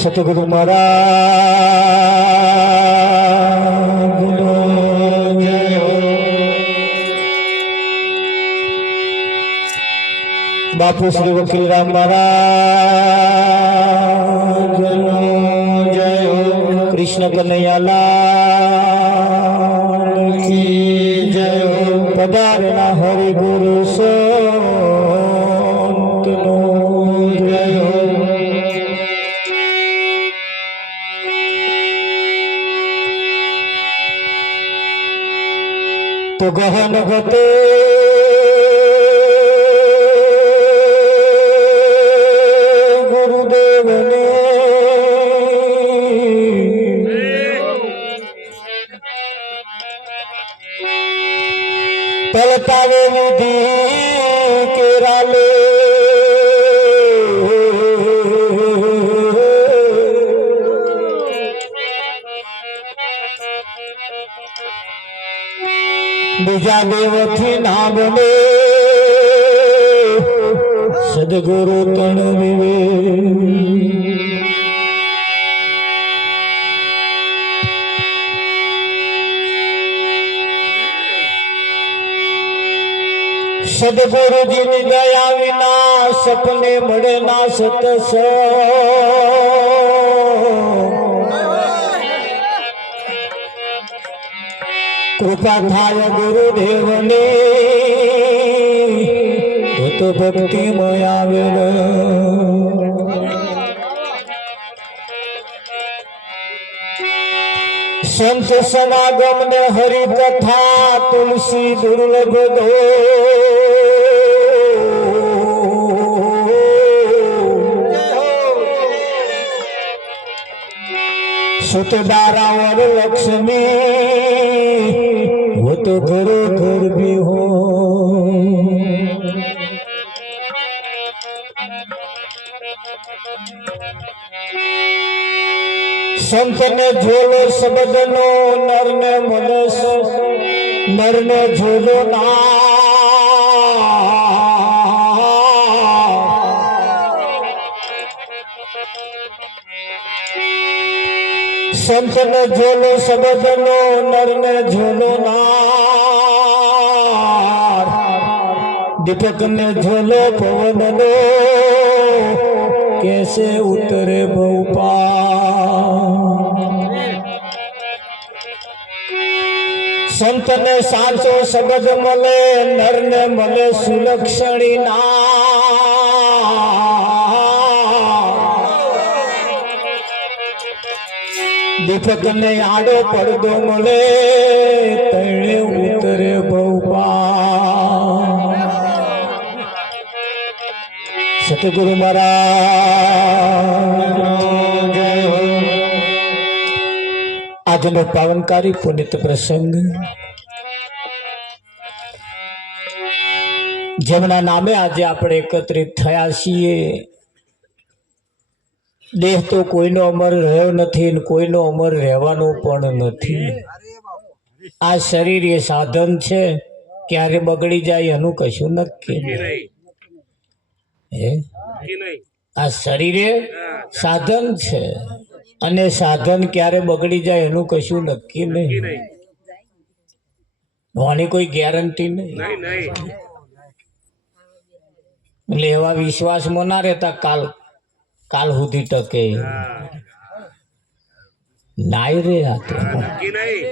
સતગુરુ મહારાજ જય હો। બાપુ શ્રી વકીલરામ મહારાજ જય હો। કૃષ્ણ કનૈયાલાલ કી જય હો। પધારેલા હરિ ગુરુ સંતનો જય હો। तो गहन गते गुरुदेव ने पलटावे विधि केराले बीजा देवथी ना बने सदगुरु तण विवे। सदगुरु जी ने दया विना सपने मड़े ना सतसंग। कृपा थाय गुरुदेव ने तो भक्ति मयावेल। संत समागम ने हरि कथा तुलसी दुर्लभ दो। सुतदारा और लक्ष्मी वो तो घरो घर भी हो। संत ने झोलो शब्द नो नर ने मनस नर ने झोलो ना। संत ने झोलो शब्द नो नर ने झोलो नार। दीपक ने झोलो पवन नो कैसे उतरे बहुपार। संत ने साचो शब्द मले नर ने मले सुलक्षणी ना। दीपक ने आड़ो पड़दो मले तळे उतरे बहुपार। सतगुरु महाराज जय हो। આજનો પાવનકારી પુનિત પ્રસંગ જેમના નામે આજે આપણે એકત્રિત થયા છીએ। દેહ તો કોઈનો અમર રહ્યો નથી ને કોઈનો અમર રહેવાનો પણ નથી। આ શરીર એ સાધન છે ક્યારે બગડી જાય એનું કશું નક્કી નક્કી નહીં. નહીં, હે? નક્કી નહીં. આ શરીરે હા, સાધન છે અને સાધન ક્યારે બગડી જાય એનું કશું નક્કી નક્કી નહીં. નહીં. આની કોઈ ગેરંટી નહીં. નહીં, નહીં. એટલે એવા વિશ્વાસમાં ના રહેતા કાલ સુધી ટકે હા, નાય રે આ તો. નક્કી નહીં.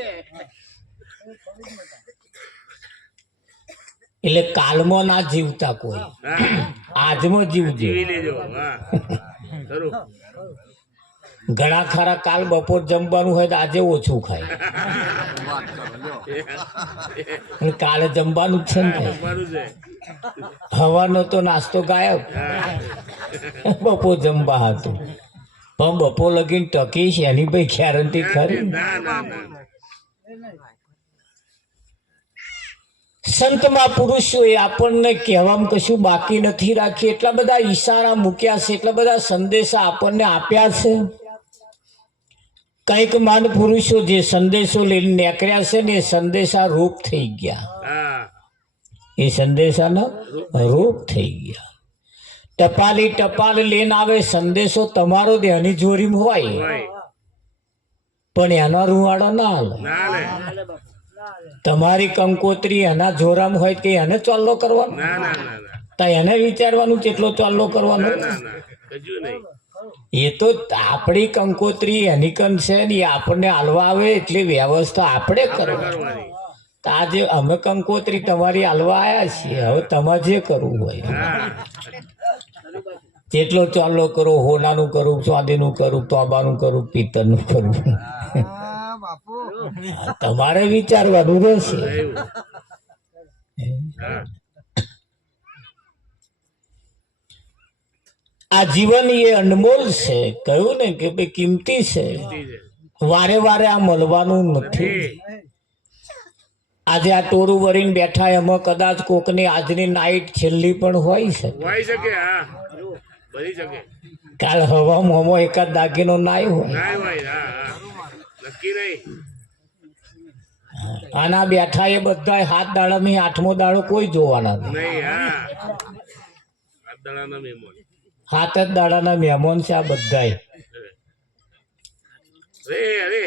એટલે કાલમાં ના જીવતા કોઈ, હા, આજમાં જીવજો. જીવી લેજો. હા, ખરું. ઘણા ખરા કાલ બપોર જમવાનું હોય તો આજે ઓછું ખાય અને કાલે જમવાનું જ છે ને. જમવાનું છે. હવાનો તો નાસ્તો ગાયબ, બપોર જમવા હતું પણ બપોર લગીને ટકી છે એની ભાઈ ગેરંટી ખરી. ના, ના, ના. સંતમાં પુરુષોએ આપણને કહેવામાં કશું બાકી નથી રાખ્યું. એટલા બધા ઈશારા મૂક્યા છે, એટલા બધા સંદેશા આપણને આપ્યા છે. કંઈક માન પુરુષો જે સંદેશો લઈને નીકળ્યા છે ને એ સંદેશા રૂપ થઈ ગયા. હા, એ સંદેશાના રૂપ થઈ ગયા. ટપાલ લઈને આવે સંદેશો તમારો દેહની જોરીમાં હોય હોય. પણ એના રૂવાડો ના હાલે. ના લે. તમારી કંકોત્રી એના જોરામાં હોય કે એને ચાલ્લો કરવાનો, ના, ના, ના, ના. તો એને વિચારવાનું કેટલો ચાલ્લો કરવાનો. ના, ના. કજું નહીં. એ તો આપણી કંકોત્રી એની કન છે ને એ આપણને હાલવા આવે એટલે વ્યવસ્થા આપણે કરવાની. કરવાની. તો આજે અમે કંકોત્રી તમારી હાલવા આવ્યા છીએ, હવે તમારે જે કરવું હોય હા, જેટલો ચાલ્લો કરો, હોનાનું કરું, ચાંદીનું કરું, તોબાનું કરું, પિત્તળનું કરું, તમારે વિચારવાનું રહેશે. એવું. હા, આ જીવન એ અનમોલ છે, કહ્યું ને કે ભાઈ કિંમતી છે, ઠીક છે. વારે વારે આ મળવાનું નથી. આજે આ ટોરું વળીને બેઠા એમાં કદાચ કોકની આજની નાઈટ છેલ્લી પણ હોય છે. હોય શકે. હા, બની શકે. કાલ હવામાં એકાદ દાગીનો નાય હોય. ના હોય. હા, હા. નક્કી નહીં. આના બેઠા એ બધા 7 દાડામાં 8મો દાડો કોઈ જોવાના નથી. નહીં. હા, આ દડાના મહેમાન. 7 જ દાડાના મહેમાન છે આ બધા. અરે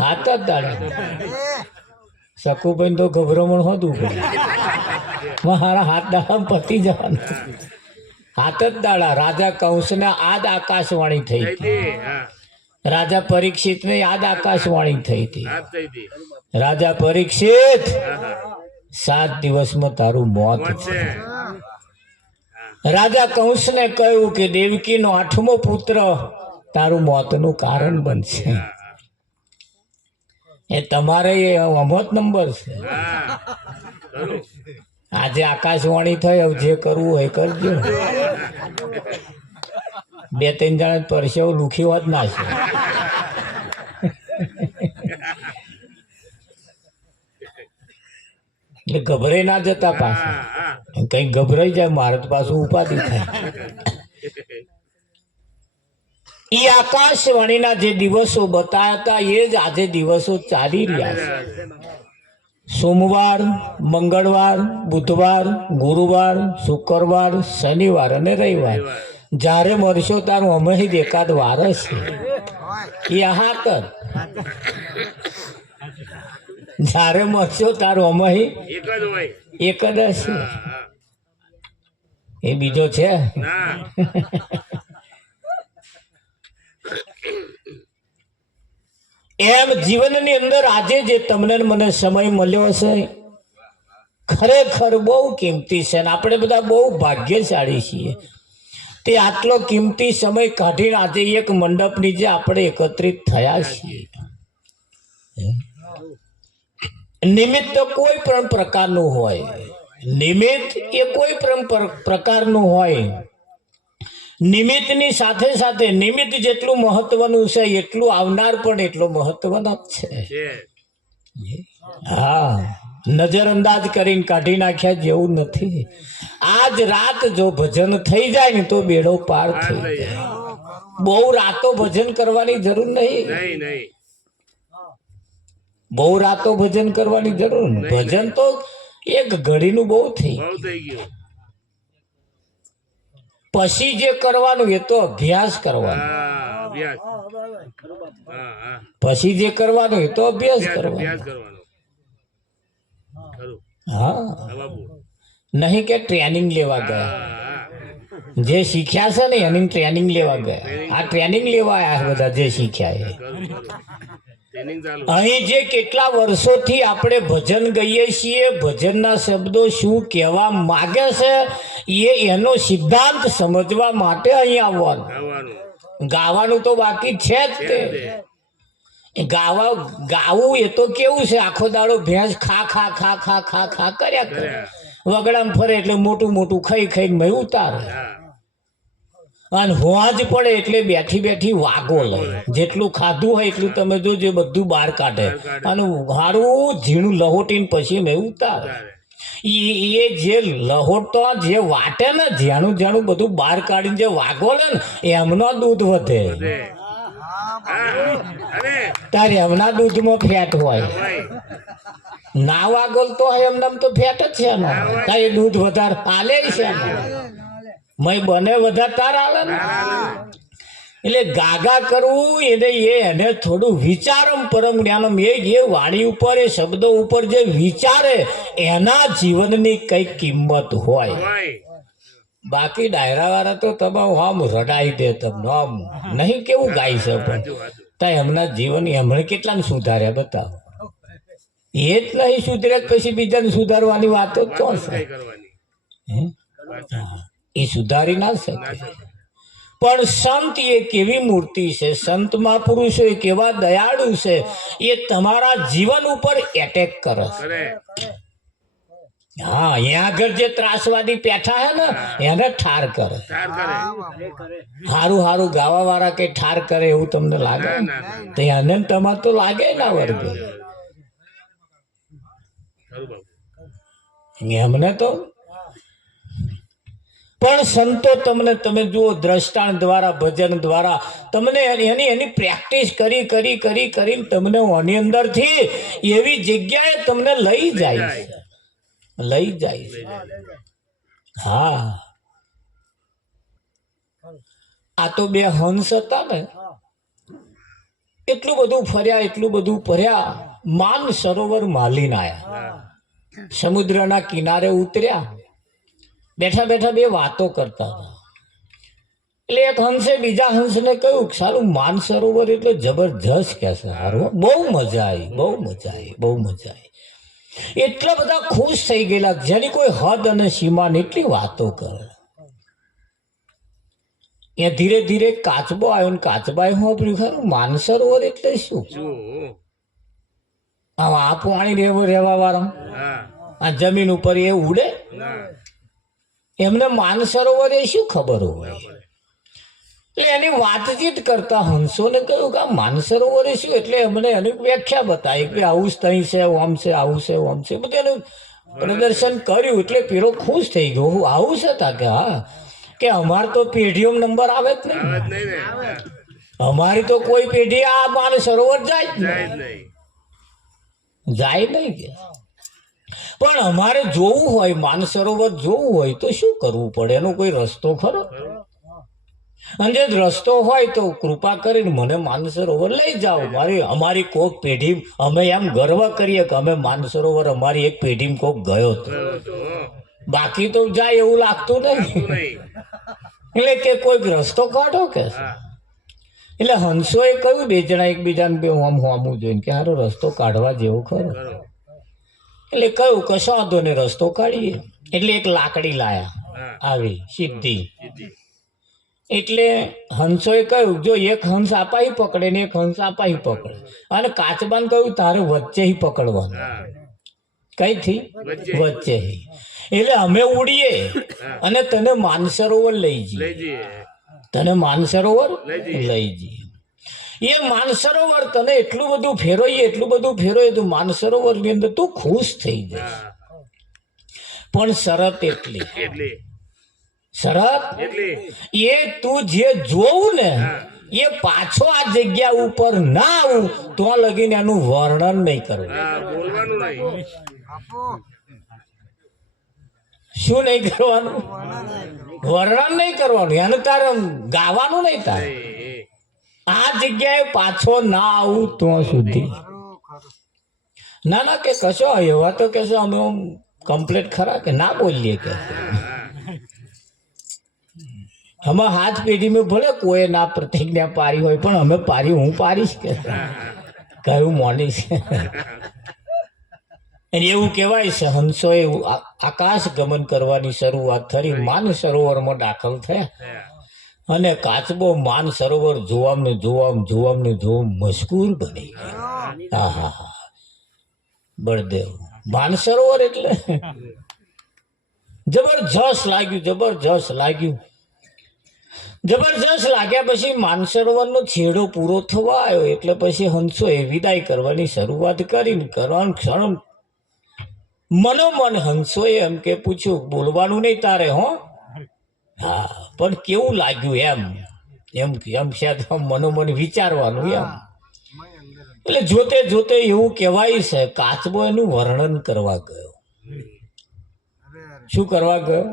7 જ દાડા. શકુભાઈ તો ગભરામણ હતું મારા 7 દાડા પતી જવાનું. 7 જ દાડા. રાજા કંસને આજ આકાશવાણી થઈ થઈ હતી. હતી. હા, રાજા પરીક્ષિતને આજ આકાશવાણી થઈ હતી. આ જ થઈ હતી. રાજા પરીક્ષિત, હા, હા. 7 દિવસમાં તારું મોત મોત છે. છે. રાજા કંસને કહ્યું કે દેવકીનો 8મો પુત્ર તારું મોતનું કારણ બનશે. હા, એ તમારે એ અમત નંબર છે. હા. ખરું. આજે આકાશવાણી થઈ, હવે જે કરવું હોય કરજો. 2-3 જણા પરસેવો લુખી હોત ના છે. એટલે ગભરાઈ ના જતા પાછા. હા, હા. કઈ ગભરાઈ જાય મારે તો પાછું ઉપાધિ થાય. એ આકાશવાણીના જે દિવસો બતાયા હતા એ જ આજે દિવસો ચાલી રહ્યા છે. સોમવાર, મંગળવાર, બુધવાર, ગુરુવાર, શુક્રવાર, શનિવાર અને રવિવાર. જ્યારે મળશો તારું અમે જ એકાદ વાર જ છે. એ હાથ જ. જ્યારે મળશો તારું અમે એક જ હોય. એક જ હશે. હા, હા. એ બીજો છે. ના. એમ જીવનની અંદર આજે જે તમને ને મને સમય મળ્યો છે ખરેખર બહુ કિંમતી છે અને આપણે બધા બહુ ભાગ્યશાળી છીએ. તે આટલો કિંમતી સમય કાઢીને આજે એક મંડપ નીચે આપણે એકત્રિત થયા છીએ. નિમિત્ત તો કોઈ પણ પ્રકારનું હોય, નિમિત્ત એ કોઈ પણ પ્રકારનું હોય. નિમિત્તની સાથે સાથે નિમિત્ત જેટલું મહત્વનું છે એટલું આવનાર પણ એટલો મહત્વનો જ છે. છે. હા, નજર અંદાજ કરીને કાઢી નાખ્યા જેવું નથી. આજ રાત જો ભજન થઈ જાય ને તો બેડો પાર થઈ જાય. બહુ રાતો ભજન કરવાની જરૂર નહીં. નહીં, નહીં. બહુ રાતો ભજન કરવાની જરૂર નહીં. ભજન તો એક ઘડીનું બહુ થઈ બહુ થઈ ગયું. પછી જે કરવાનું એ તો અભ્યાસ કરવાનો હા અભ્યાસ. હા હા પછી જે કરવાનું એ તો અભ્યાસ કરવાનો અભ્યાસ કરવાનો. ખરું. હા હા બાપુ. નહીં કે ટ્રેનિંગ લેવા ગયા હા જે શીખ્યા છે ને એની ટ્રેનિંગ લેવા ગયા આ ટ્રેનિંગ લેવા આવ્યા બધા જે શીખ્યા એ ખરું ખરું. ટ્રેનિંગ ચાલુ. અહીં જે કેટલા વર્ષોથી આપણે ભજન ગઈએ છીએ ભજનના શબ્દો શું કહેવા માગે છે એનો સિદ્ધાંત સમજવા માટે અહીં આવવાનું આવવાનું. ગાવાનું તો બાકી છે જ તે તે. ગાવું એ તો કેવું છે આખો દાડો ભેંસ ખા ખા ખા ખા ખા ખા કર્યા કરે વગડામાં ફરે એટલે મોટું મોટું ખાઈ ખાઈને મેં ઉતારે હા અને હોજ પડે એટલે બેઠી બેઠી વાગો લે જેટલું ખાધું હોય એટલું તમે જોજો બધું બહાર કાઢે અને હારું ઝીણું લહોટીને પછી મેં ઉતારે તારે. એ જે લહોટતો જે વાટે ને જ્યાંનું જ્યાંનું બધું બહાર કાઢીને જે વાગો લે ને એમનો દૂધ વધે તે. હા અરે તારે એમના દૂધમાં ફેટ હોય ભાઈ. ના વાગોલ તો એમને તો ફેટ જ છે એનો તારે દૂધ વધારે હાલે છે મય બને વધારે તાર હાલે ને એટલે ગાગા કરવું એને થોડું વિચારમ પરમ જ્ઞાનમ એ વાણી ઉપર એ શબ્દો ઉપર જે વિચારે એના જીવનની કઈ કિંમત હોય ભાઈ. બાકી ડાયરા વાળા તો તમે આમ રડાઈ દે તમને આમ નહીં કેવું ગાય છે પણ સાચું સાચું. તા એમના જીવન એમણે કેટલાને સુધાર્યા બતાવો એ જ નહીં સુધરે પછી બીજાને સુધારવાની વાતો જ તો વાત છે કઈ કરવાની. હે? વાત સાચી. એ સુધારી ના શકે ના શકે. પણ સંત એ કેવી મૂર્તિ છે સંત મહાપુરુષો એ કેવા દયાળુ છે એ તમારા જીવન ઉપર એટેક કરે છે. કરે. હા અહીંયા આગળ જે ત્રાસવાદી પેઠા હે ને એને ઠાર કરે તાર કરે. હારું હારું ગાવા વાળા કે ઠાર કરે એવું તમને લાગે ના ને? ના ના. તો એને ને તમારે તો લાગે ના વર્ગે ખરું બાપુ. એમને તો પણ સંતો તમને તમે જુઓ દ્રષ્ટાંત દ્વારા ભજન દ્વારા તમને એની પ્રેક્ટિસ કરી કરી કરી કરીને તમને આની અંદરથી એવી જગ્યાએ તમને લઈ જાય છે. લઈ જાય છે. હા આ તો બે હંસ હતા ને એટલું બધું ફર્યા માન સરોવર માલીને આયા હા સમુદ્રના કિનારે ઉતર્યા બેઠા બેઠા બે વાતો કરતા હતા એટલે એક હંસે બીજા હંસને કહ્યું કે સારું માન સરોવર એટલે જબરજસ્ત કે છે હારું બહુ મજા આવી એટલા બધા ખુશ થઈ ગયેલા જેની કોઈ હદ અને સીમા ને એટલી વાતો કરે એ ધીરે ધીરે કાચબો આવ્યો ને કાચબાએ સાંભળ્યું ખરું માન સરોવર એટલે શું શું. આ પાણી રહેવા વાળા હા આ જમીન ઉપર એ ઉડે ના. એમને માન સરોવર એ શું ખબર હોય એટલે એની વાતચીત કરતા હંસોને કહ્યું કે આ માન સરોવર એ શું એટલે એમને એની વ્યાખ્યા બતાવી કે આવું જ તહીં છે ઓમ છે આવું છે ઓમ છે બધું એનું પ્રદર્શન કર્યું એટલે પેલો ખુશ થઈ ગયો હું આવું છે તા કે હા કે અમાર તો પેઢીઓ નંબર આવે જ નહીં આવે જ નહીં ને. હા. અમારી તો કોઈ પેઢી આ માન સરોવર જાય જ જાય નહીં જ નહીં. જાય નહીં કે પણ અમારે જોવું હોય માન સરોવર જોવું હોય તો શું કરવું પડે એનો કોઈ રસ્તો ખરો અને જો રસ્તો હોય તો કૃપા કરીને મને માન સરોવર લઈ જાઓ અમારી કોક પેઢી અમે એમ ગર્વ કરીએ કે અમે માન સરોવર અમારી એક પેઢીમાં કોક ગયો હતો ગયો તો. બાકી તો જાય એવું લાગતું તું નહીં નહીં. એટલે કે કોઈક રસ્તો કાઢો કે હા એટલે હંસોએ કહ્યું બે જણા એકબીજાને બે હોમું જોઈને કે હારો રસ્તો કાઢવા જેવો ખરો ખરો. એટલે કહ્યું કશો વાંધો ને રસ્તો કાઢીએ એટલે એક લાકડી લાયા હા આવી સીધી સીધી. એટલે હંસોએ કહ્યું જો એક હંસ આપાહી પકડે ને એક હંસ આપાહી પકડે અને કાચબાને કહ્યું તારે વચ્ચે પકડવાનું હા કઈથી વચ્ચે. વચ્ચે એટલે અમે ઉડીએ અને તને માનસરોવર લઈ જઈએ લઈ જઈએ. તને માનસરોવર લઈ જઈએ. લઈ જઈએ એ માનસરોવર તને એટલું બધું ફેરવીએ તું માનસરોવર ની અંદર તું ખુશ થઈ જાય હા પણ શરત એટલી એટલી શરત એટલી. એ તું જે જોવું ને એ પાછો આ જગ્યા ઉપર ના આવું તો લગીને એનું વર્ણન નહીં કરવું હા બોલવાનું નહીં. શું નહીં કરવાનું? વર્ણન નહીં કરવાનું, એને તારે ગાવાનું નહીં તારે. આ જગ્યાએ પાછો ના આવું તો સુધી ના કે કશો એવા તો કહેશો અમે કમ્પ્લીટ ખરા કે ના બોલીએ કે અમે હાથ પેઢીમાં ભલે કોઈ ના પ્રતિજ્ઞા પારી હોય પણ અમે પારી, હું પારીશ કે કયું મોનીશ. એવું કહેવાય છે હંસોએ આકાશ ગમન કરવાની શરૂઆત કરી, માન સરોવરમાં દાખલ થયા અને કાચબો માન સરોવર જોવામ મશગૂર બની ગયો. હા બળદેવ માન સરોવર એટલે જબરજસ્ત લાગ્યા. પછી માનસરોવરનો છેડો પૂરો થવા આવ્યો એટલે પછી હંસોએ વિદાય કરવાની શરૂઆત કરી. કરવાનું ક્ષણ મનોમન હંસોએ એમ કે પૂછ્યું, બોલવાનું નહીં તારે હો? હા, પણ કેવું લાગ્યું એમ શાયદ મનોમન વિચારવાનું એમ. એટલે જોતે એવું કહેવાય છે કાચબો એનું વર્ણન કરવા ગયો. શું કરવા ગયો?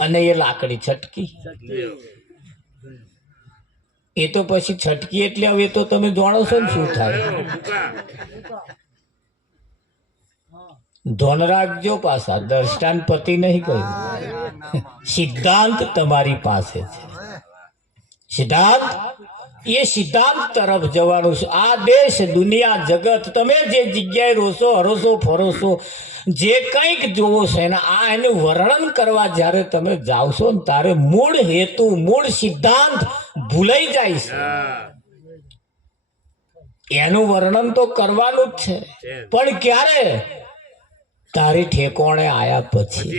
અને એ લાકડી છટકી. એ તો પછી છટકી એટલે હવે તો તમે જાણો છો ને શું થાય. ધોન રાખજો પાછા, દ્રષ્ટાંત પતિ નહીં કહ્યું. સિદ્ધાંત તમારી પાસે છે. સિદ્ધાંત એ સિદ્ધાંત તરફ જવાનું છે. આ દેશ દુનિયા જગત તમે જે જગ્યાએ રોશો હરોશો ફરોશો જે કંઈક જોવો છે ને આ એનું વર્ણન કરવા જ્યારે તમે જાવશો ને તારે મૂળ હેતુ મૂળ સિદ્ધાંત ભૂલાઈ જાય છે. એનું વર્ણન તો કરવાનું જ છે પણ ક્યારે? તારી ઠેકોણે આયા પછી.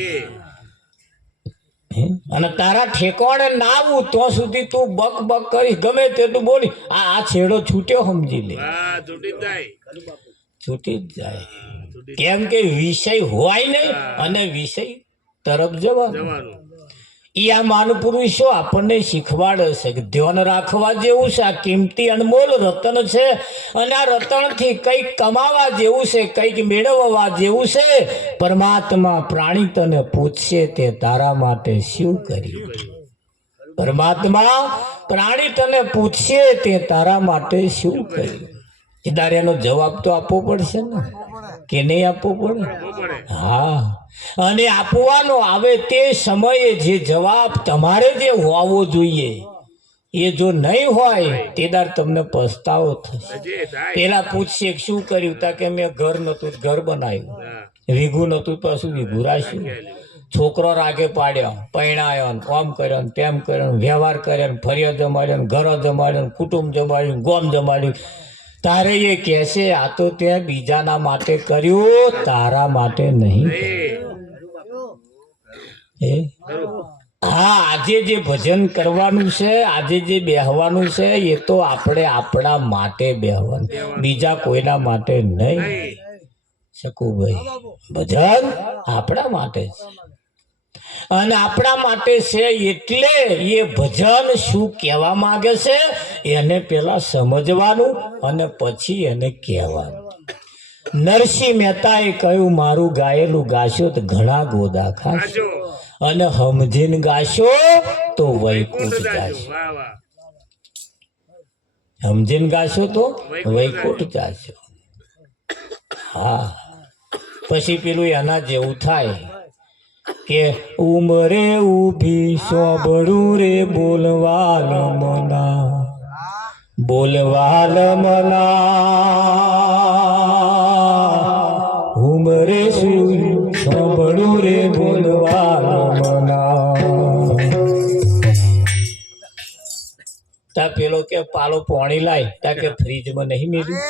અને તારા ઠેકોણે ના આવું તો સુધી તું બક કરીશ, ગમે તેટલું બોલી આ છેડો છૂટ્યો સમજી લે, છૂટી જ જાય. કેમ કે વિષય હોય નહીં અને વિષય તરફ જવાનું. ઈ આ માનપુરુષો આપણને શીખવાડે છે કે ધ્યાન રાખવા જેવું છે. આ કિંમતી અનમોલ રતન છે અને આ રતનથી કંઈક કમાવા જેવું છે, કંઈક મેળવવા જેવું છે. પરમાત્મા પ્રાણી તને પૂછશે તે તારા માટે શું કર્યું? પરમાત્મા પ્રાણી તને પૂછશે તે તારા માટે શું કર્યું? ત્યારે એનો જવાબ તો આપવો પડશે ને કે નહીં આપવો પડે? હા, અને આપવાનો આવે તે સમયે જે જવાબ તમારે જે હોવો જોઈએ એ જો નહીં હોય તે દાર તમને પસ્તાવો થશે. પેલા પૂછશે શું કર્યું? તા કે મેં ઘર નતું ઘર બનાવ્યું, વીઘું નતું પાછું વીઘું રાખ્યું, છોકરો રાગે પાડ્યો, પૈણાયો, આમ કર્યો તેમ કર્યો, વ્યવહાર કર્યો, ફરિયાદ જમાડ્યો, ઘર જમાડ્યો, કુટુંબ જમાડ્યું, ગોમ જમાડ્યું. તારે એ કહેશે આ તો ત્યાં બીજાના માટે કર્યું, તારા માટે નહીં. હા, આજે જે ભજન કરવાનું છે, આજે જે બેહવાનું છે એ તો આપણે આપણા માટે બેહવાનું, બીજા કોઈના માટે નહીં. શકુભાઈ, ભજન આપણા માટે છે અને આપણા માટે છે એટલે એ ભજન શું કહેવા માંગે છે એને પેલા સમજવાનું અને પછી એને કહેવાનું. નરસિંહ મહેતાએ કહ્યું મારું ગાયેલું ગાશો તો ઘણા ગોદા ખાશો અને સમજીને ગાશો તો વૈકુંઠ જાશો. સમજીને ગાશો તો વૈકુંઠ જાશો. હા, પછી પેલું એના જેવું થાય કે ઉમરે ઉભી સોબડું રે બોલવાલ મના, બોલવાલ મના, ઉમરે સોબડું રે બોલવાલ મના. તા પેલો કે પાલો પોણી લાય, તા કે ફ્રીજમાં નહીં મેળ્યું.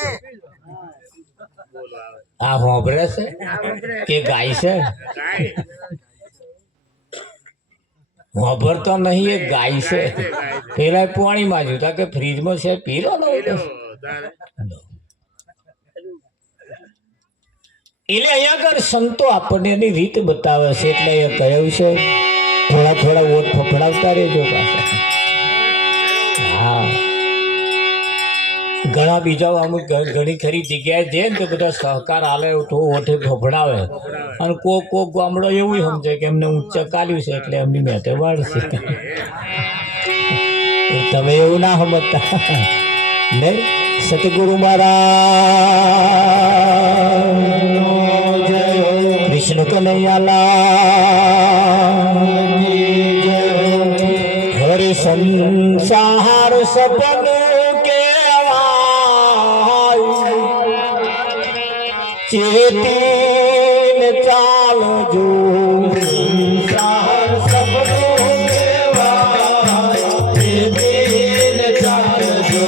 આ હોંભરે છે કે ગાય છે? હોંભરતો નહીં, એ ગાય છે. પેલા પાણી માંગ્યું તા કે ફ્રીજમાં છે, પી લો ને. એટલે અહીંયા આગળ સંતો આપણને એની રીત બતાવે છે એટલે એ કહ્યું છે થોડા ઓટ ફફડાવતા રહેજો પાછા. હા, ઘણા બીજા અમુક ઘણી ખરી જગ્યાએ જઈએ ને તો બધા સહકાર આલે તો ઓઠે ફફડાવે અને કોક ગામડો એવું સમજે કે એમને ઊંચા કાઢ્યું છે એટલે એમની મેટે વાળશે. તમે એવું ના સમજતા નહીં. સતગુરુ મહારાજ કૃષ્ણ કનૈયાલાલ હરે સંસાર સપન ચેતીને ચાલજો સંસાર સપનું કહેવાય ચેતીને ચાલજો.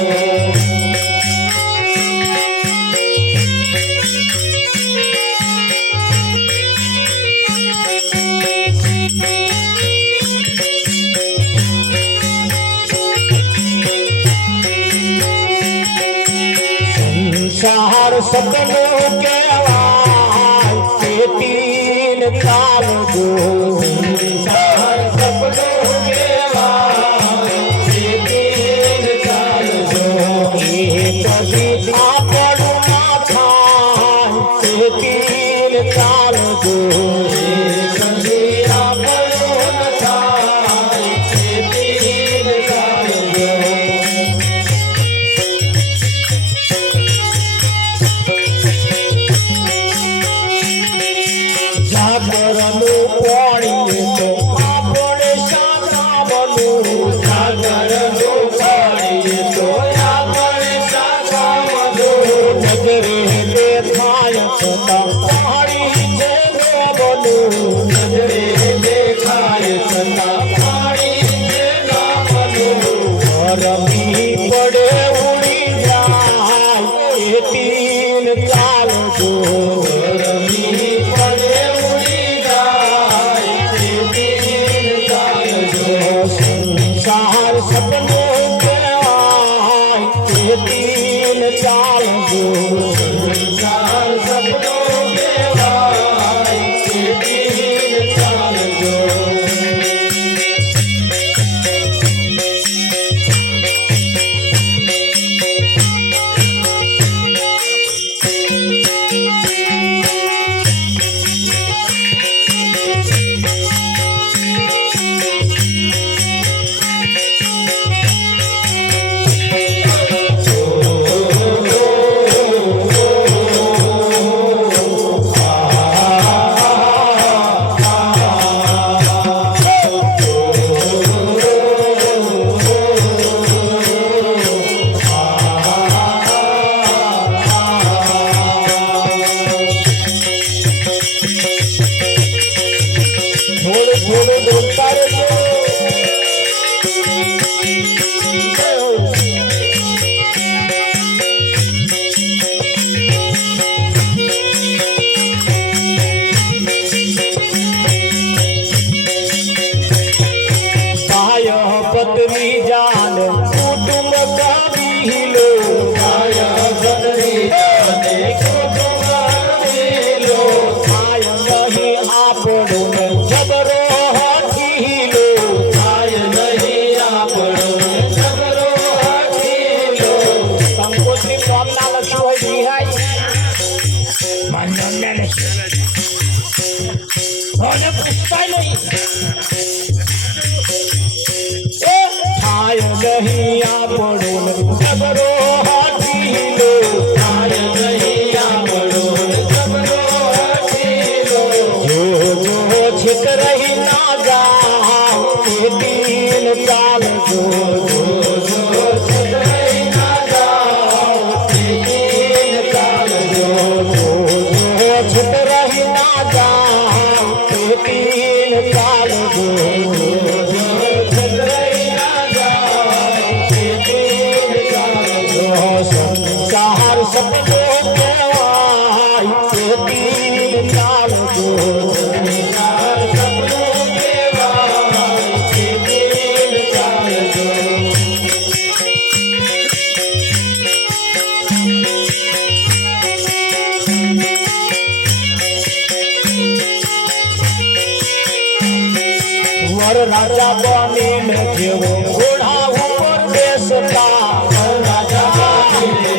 સંસાર સપનું કહેવાય ચેતીને ચાલજો. સંસાર સપનું કહેવાય ચેતીને ચાલજો. એ કદી આપણું ના થાય ચેતીને ચાલજો. એ કદી આપણું ન થાય ચેતીને ચાલજો. જાગરનું પાણી તો આપણે સાકામનું. જાગરનું પાણી તો આપણે સાકામનું. નજરે દેખાય છતાં પાણી છે નોબનું. નજરે દેખાય છતાં પાણી છે નોબનું. ગરમી પડે ઉડી જાય એતીન ચાલજો. ગરમી પડે ઉડી જાય એતીન ચાલજો. સંસાર સપનું કહેવાય એતીન ચાલજો. સંસાર સપનું કહેવાય એતીન ચાલજો. થોડું થોડું બોલતા રહેજો. ભાય પત્ની જાન કુટુંબ કાબીલો. ભાય પત્ની જાન કુટુંબ કાબીલો. ભાય નહીં આપણો જબરો હાથીલો. ભાય નહીં આપણો જબરો હાથીલો. કંકોત્રી ફોર્મ ના લખ્યું હોય બિહાય માન્ય મને પૂછતાય નહીં. થાય નહીં આપણો જબરો હાથીલો. થાય નહીં આપણો જબરો હાથીલો. જો છેક રહી ના જાઓ એતીન ચાલજો. જો છેક રહી ના જાઓ એતીન ચાલજો. જો છેક રહી ના જાઓ એતીન ચાલજો. સંસાર સપનું કહેવાય એતીન ચાલજો. સંસાર સપનું કહેવાય એતીન ચાલજો. વર રાજા બનીને જેવો ઘોડા ઉપર બેસતા. વર રાજા બનીને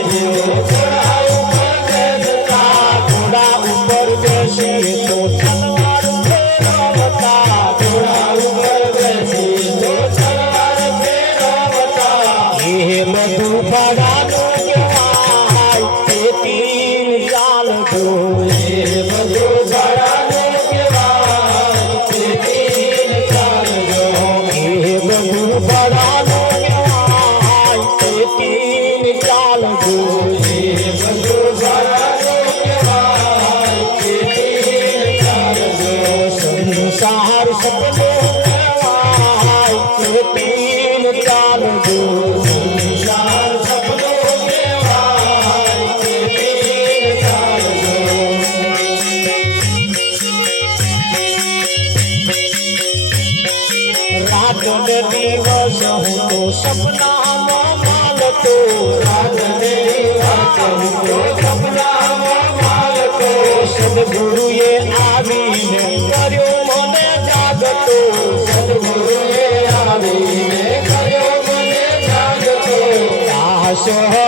સપનામાં માલતો રાતને રાત હું તો સપનામાં માલતો સદગુરુએ આવીને કર્યો મને જાગતો સદગુરુએ આવીને કર્યો મને જાગતો દાસ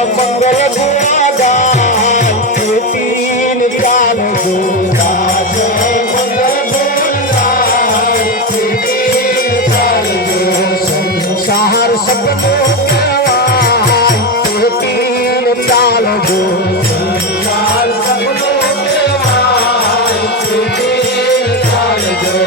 મંગલ ગુણાગાન તીન ચાલજો દાસ મંગલ ગુણાગાન તીન ચાલજો સંસાર સપનો કહેવાય તીન ચાલજો સંસાર સપનો કહેવાય તીન ચાલજો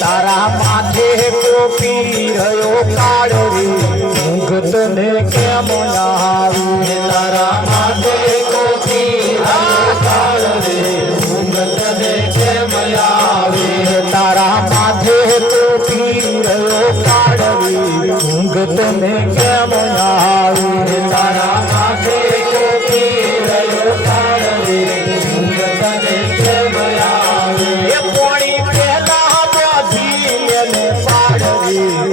તારા માથે ટોપી રહ્યો કાળરી ઊંઘ તને કેમ આવી તારા માથે ટોપી રહ્યો કાળરી ઊંઘ તને કેમ આવી તારા માથે ટોપી રહ્યો કાળરી ઊંઘ તને કેમ આવી તારા માથે ટોપી રહ્યો કાળરી ઊંઘ તને કેમ આવી એ પોણી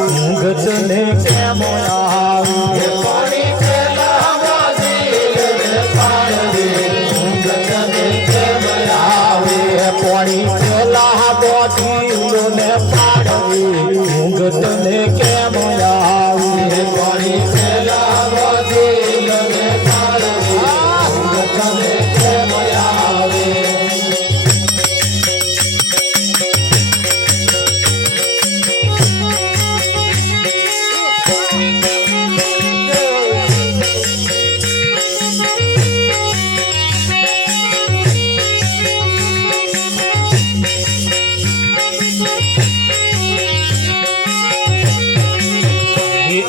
ઊંઘ તને કેમ આવી પાણી પેલા વાદીને પાડવી ઊંઘ તને કેમ આવે પાણી પેલા વાદીને પાડવી ઊંઘ તને કેમ આવે પાણી પેલા વાદીને પાડવી ઊંઘ તને કેમ આવે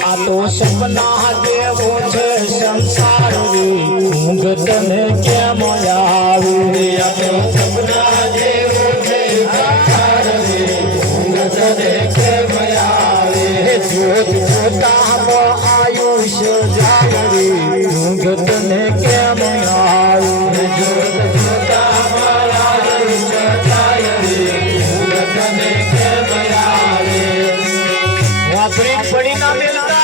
આ તો સપના જેવો છે સંસાર ઊંઘ તને કેમ આવી આ તો સપના જેવો છે સંસાર ઊંઘ તને કેમ આવે જોત જોતામાં આયુષ્ય જાળવી ઊંઘ તને કેમ આવે જોત જોતામાં આયુષ્ય જાળવી ઊંઘ તને કેમ આવે વાપરી પડી ના મિલતા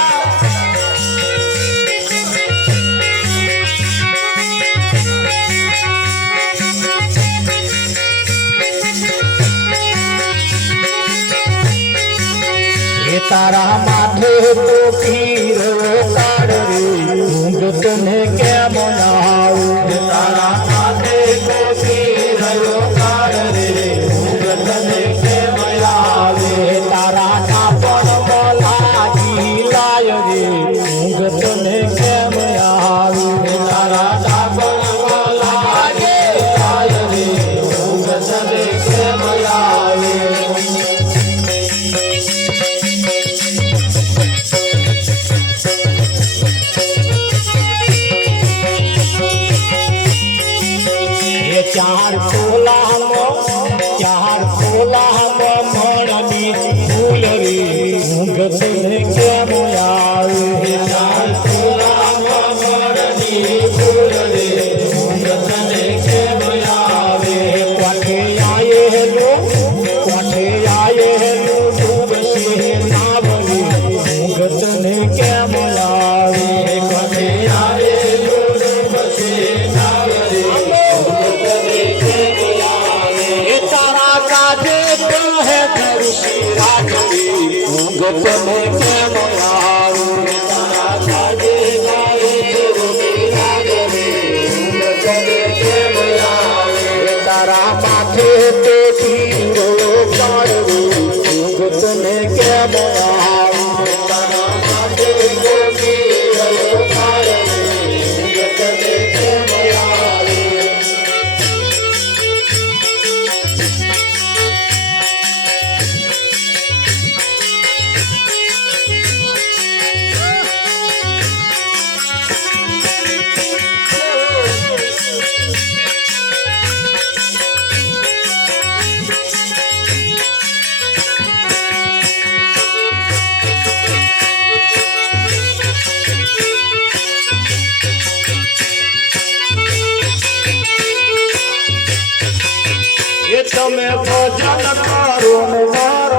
એ તારા માથે ટોપી રહ્યો કાળરી ઊંઘ તને કેમ આવે તારા માથે ટોપી રહ્યો કાળરી ઊંઘ તને કેમ આવે તારા કાપડ લાગી લાય રે ઊંઘ તને કેમ આવે તારા કાપડ લાગે લાય રે ઊંઘ તને કેમ આવે ચાર ખોલામાં મણની ફૂલ રે ઊંઘ તને કેમ આવે ચાર ખોલામાં મણની ફૂલ રે ઊંઘ તને કેમ આવે કોઠે આયેલું ડૂબશે નાવરી ઊંઘ તને કેમ આવે કોઠે આયેલું ડૂબશે નાવરી ઊંઘ તને કેમ આવે તારા કાજે ગાય ઊંઘ તને કેમ આવે તારા માથે ટોપી રહ્યો કાળરી ઊંઘ તને કેમ આવે તારા માથે ટોપી રહ્યો કાળરી ઊંઘ તને કેમ આવે તમે ભજન કરો ને નરનાર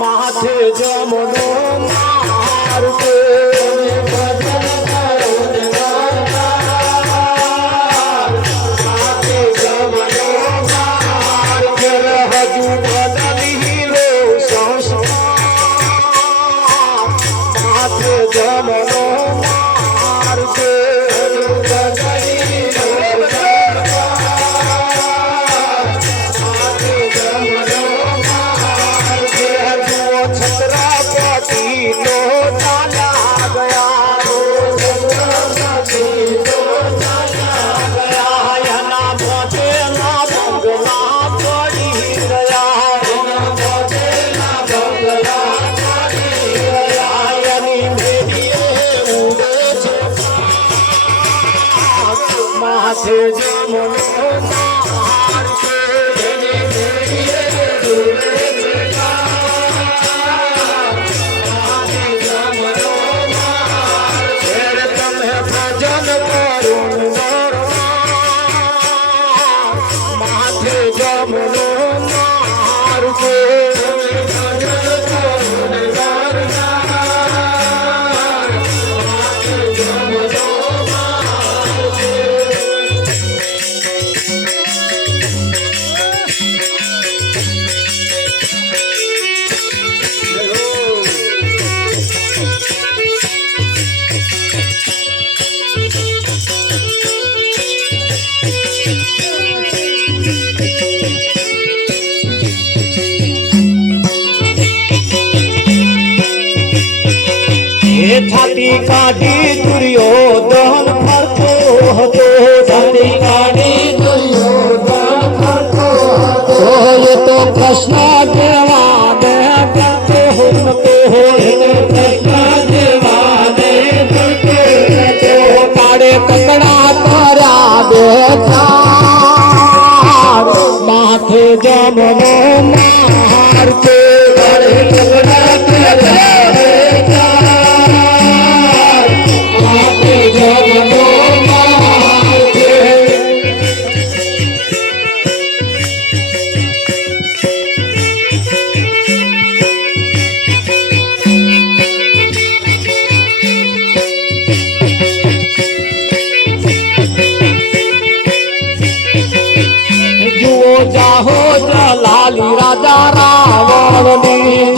માથે જમનો માર કે ભજન કરો ને નરનાર માથે જમનો માર કે હજુ બદલી લો સંસાર માથે જમનો માર કે છાતી કાઢી દુર્યોધન ફરતો હતો છાતી કાઢી દુર્યોધન ફરતો હતો એ તો કૃષ્ણ દેવાને કરતો હતો કૃષ્ણ દેવાને કરતો હતો કાળે કકડા કર્યા બે ચાર માથે જમનો માર કે કાળે કકડા કર્યા બે ચાર લાલી રાજા રાવણની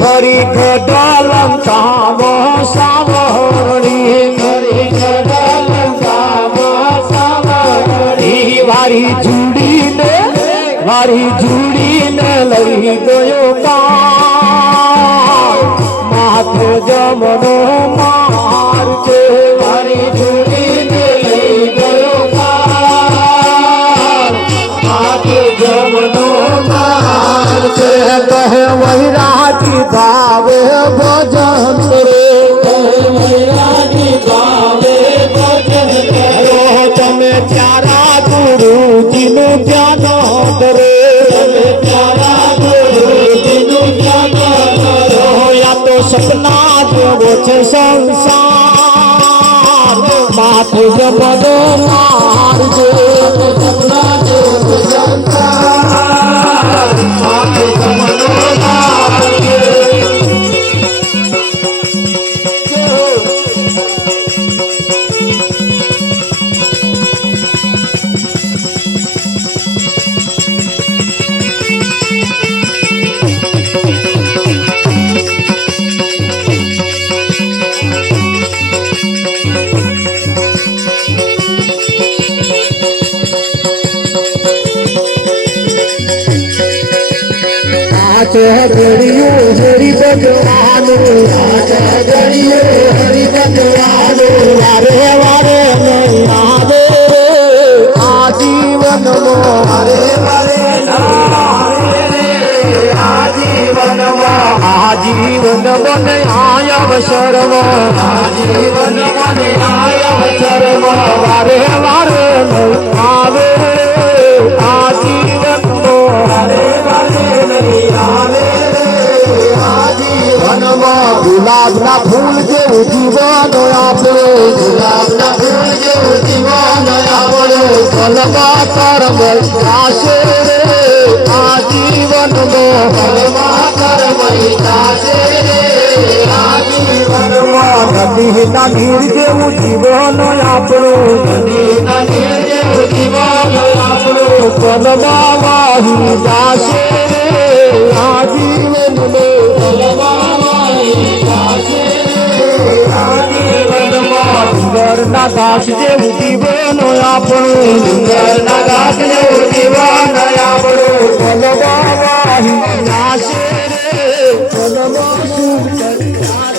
ફરી ગઢલંકામાં સાવરણી વારી જુડીને લઈ ગયો કાળ માથે જમનો માર કે વારી જુડીને લઈ ગયો કાળ માથે જમનો માર કે કહે વૈરાગી ભાવે ભજન કરે વૈરાગી ભાવે ભજન કરો તમે ચારા ગુરુજીનું ધ્યાન કરે તમે ચારા ગુરુજીનું ધ્યાન કરો યા તો સપના જોવો છે સંસાર માથે જમનો માર છે સપના જોવો સંસાર માથે જમનો માર છે घड़ियों हरि भगवान वारे वारे नहीं आवे आजीवन आजीवन बन आय अवसर आजीवन बन आय अवसर वारे वारे नहीं आवे आजीवन वारे वारे नहीं आवे गुलाब ना फूल जेवू जीवन आपे गुलाब ना નદીના નીર જેવું જીવન આપણું નદીના નીર જેવું જીવન આપણું પદમાં વાહી જાશે રે આ જીવનને પદમાં વાહી જાશે રે આ જીવનમાં ડુંગરના ઘાસ જેવું જીવન આપણું ડુંગરના ઘાસ જેવું જીવન આપણું પદમાં વાહી જાશે રે પદમાં સુખ કરી જાશે